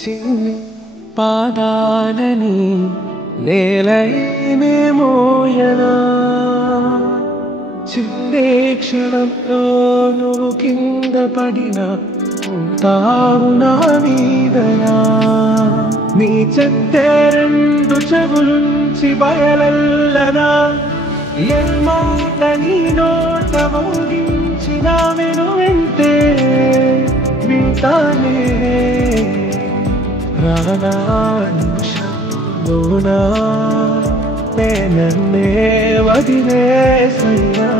చిన్ని పాదాలని నేలైనే మోయనా చిన్నే క్షణంలో నువ్వు కింద పడినా ఉంటావు నా మీదనా నీ చెట్టే రెండు చెవులుంచి బయలల్లనా ఎన్మాట నీ నోట మోగించిన వెను వెంటే వింటానే రానా నిమిషంలోనా నన్నే వదిలేసయ్యా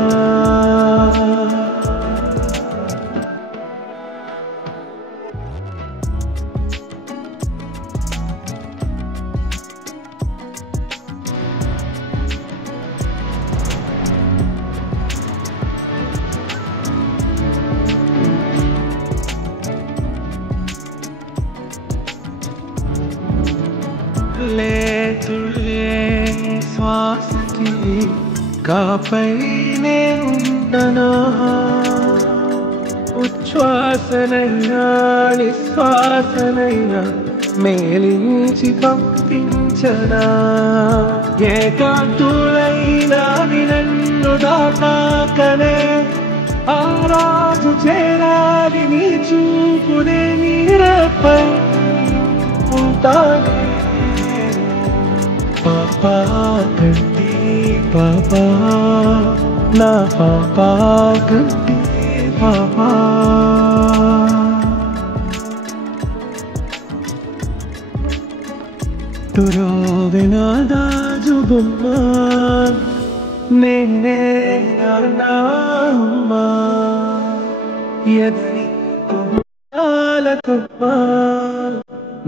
లేతులే శ్వాసకి కాపైనే ఉండనా ఉచ్ఛ్వాసనైనా నిశ్వాసనైనా మేలించి పంపించనా ఏకాంతులైనా నన్ను దాటాకనే ఆ రాజు చేరాలి నీ చూపునే నీరపై ఉంటానే పాపా కంటి పాపా నా పాపా కంటి పాపా Tu rovi nada jubumma nene anamma yadni ala kumma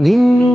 ninnu